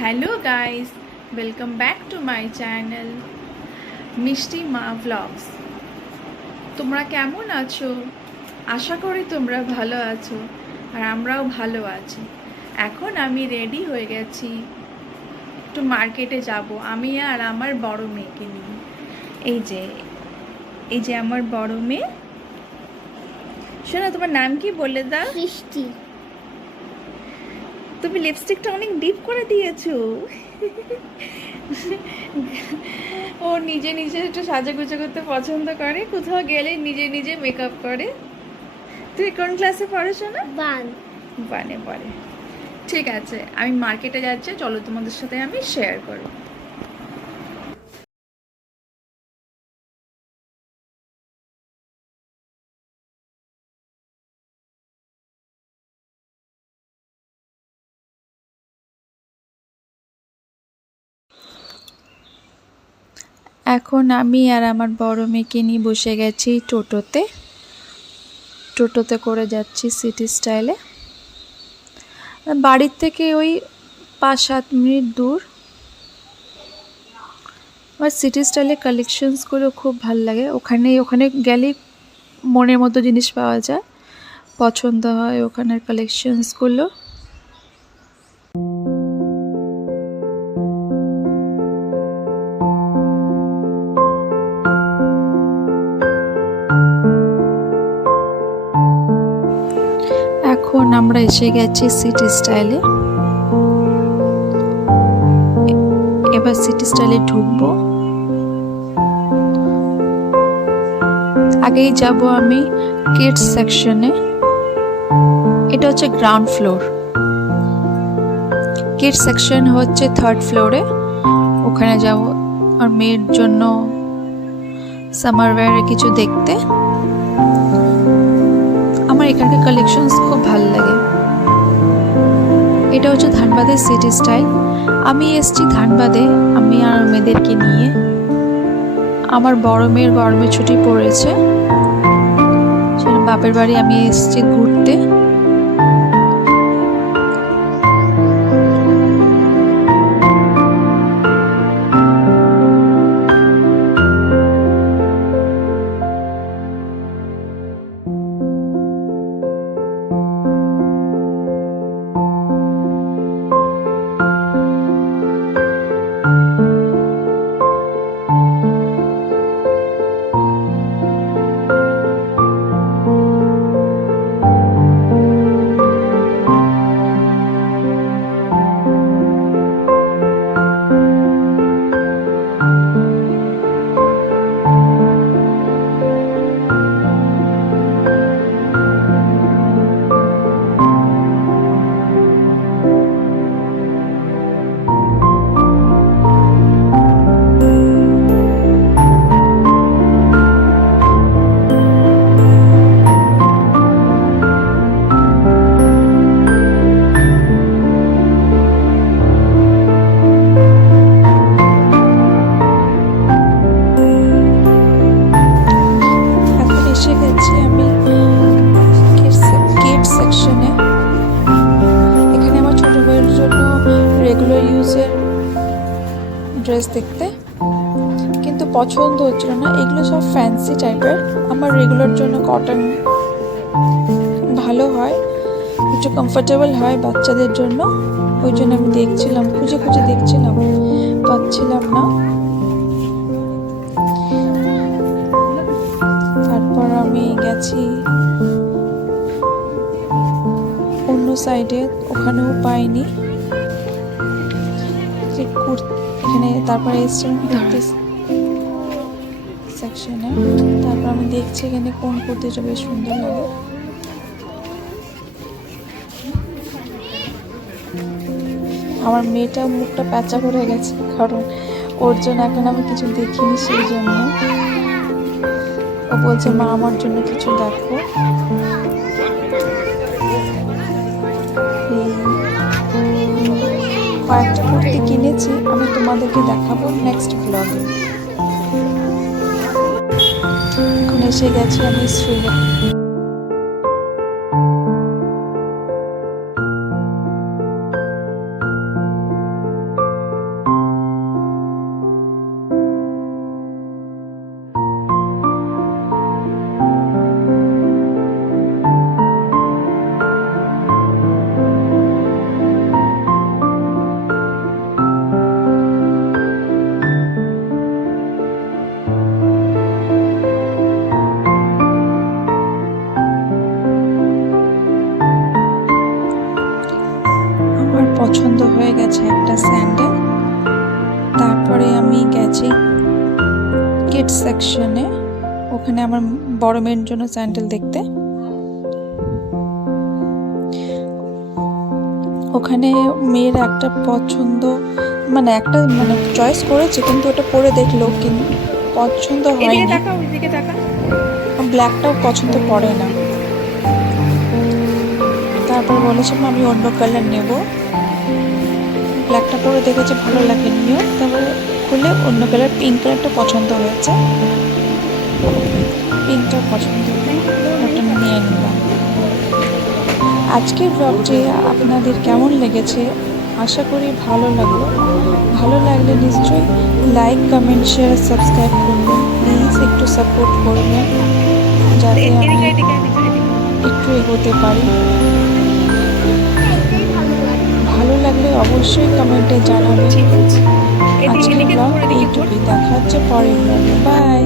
Hello guys, welcome back to my channel মিষ্টি মা vlogs. তোমরা কেমন আছো? আশা করি তোমরা ভালো আছো, আর আমরাও ভালো আছি। এখন আমি রেডি হয়ে গেছি, একটু মার্কেটে যাব আমি আর আমার বড় মেয়েকে নিয়ে। এই যে এই যে আমার বড় মেয়ে। শোনো, তোমার নাম কি বলে দাও? সৃষ্টি। তুমি লিপস্টিকটা অনেক ডিপ করে দিয়েছো। ও নিজে নিজে একটু সাজাগুজা করতে পছন্দ করে, কোথাও গেলে নিজে নিজে মেকআপ করে। তুই কোন ক্লাসে পড়াশো না? ওয়ানে পড়ে। ঠিক আছে, আমি মার্কেটে যাচ্ছি, চলো তোমাদের সাথে আমি শেয়ার করব। এখন আমি আর আমার বড় মেয়েকে নিয়ে বসে গেছি টোটোতে করে যাচ্ছি সিটি স্টাইলে। বাড়ির থেকে ওই 5-7 মিনিট দূর। আমার সিটি স্টাইলের কালেকশনসগুলো খুব ভাল লাগে। ওখানে গেলেই মনের মতো জিনিস পাওয়া যায়, পছন্দ হয় ওখানের কালেকশনসগুলো। এখন আমরা এসে গেছি সিটি স্টাইলে। এবার সিটি স্টাইলে ঢুকবো। আগেই যাব আমি কিডস সেকশনে। এটা হচ্ছে গ্রাউন্ড ফ্লোর, কিডস সেকশন হচ্ছে 3rd ফ্লোরে। ওখানে যাব আর মেয়ের জন্য সামার ওয়্যারের কিছু দেখতে। আমার এখানকার কালেকশনস খুব ভালো লাগে। এটা হচ্ছে ধানবাদের সিটি স্টাইল। আমি এসেছি ধানবাদে আমি আর মেয়েদেরকে নিয়ে। আমার বড় মেয়ের গরমের ছুটি পড়েছে, বাপের বাড়ি আমি এসেছি ঘুরতে। রেগুলার ইউজের ড্রেস দেখতে, কিন্তু পছন্দ হচ্ছিল না। এগুলো সব ফ্যান্সি টাইপের। আমার রেগুলার জন্য কটন ভালো হয়, একটু কমফোর্টেবল হয় বাচ্চাদের জন্য। ওই জন্য আমি দেখছিলাম, খুঁজে দেখছিলাম, পাচ্ছিলাম না। তারপর আমি গেছি অন্য সাইডে, ওখানেও পাইনি। এখানে তারপরে এসেছিলাম কুর্তি সেকশনে। তারপর আমি দেখছি এখানে কোন কুর্তিটা বেশ সুন্দর লাগে। আমার মেয়েটা মুখটা প্যাঁচা করে গেছে, কারণ ওর জন্য এখন আমি কিছু দেখিনি, সেই জন্য ও বলছে মা আমার জন্য কিছু দেখো। কয়েকটা কুর্তি কিনেছি, আমি তোমাদেরকে দেখাবো নেক্সট ব্লগে। এখন এসে গেছি আমি শ্রীলেখা। হয়ে গেছে একটা স্যান্ডেল। তারপরে আমি গেছি কিডস সেকশনে, ওখানে আমার বড় মেয়ের জন্য স্যান্ডেল দেখতে। ওখানে মেয়ের একটা পছন্দ একটা চয়েস করেছে, কিন্তু ওটা পরে দেখলো কিন্তু পছন্দ হয়নি। ব্ল্যাকটাও পছন্দ পড়ে না। তারপর বলেছিলাম আমি অন্য কালার নেব। ব্ল্যাকটা পরে দেখেছে ভালো লাগেনিও, তারপরে খুলে অন্য কালার পিঙ্ক কালারটা পছন্দ হয়েছে, পিঙ্কটা পছন্দ হলে ওটা নিয়ে নিলাম। আজকের ব্লগটি আপনাদের কেমন লেগেছে আশা করি ভালো লাগলো। ভালো লাগলে নিশ্চয়ই লাইক, কমেন্ট, শেয়ার, সাবস্ক্রাইব করবেন। প্লিজ একটু সাপোর্ট করবেন যাতে আমি একটু এগোতে পারি। ভালো লাগলে অবশ্যই কমেন্টে জানাবেন। আজকের ব্লগ এইটুকুই, দেখা হচ্ছে পরের ব্লগে। বাই।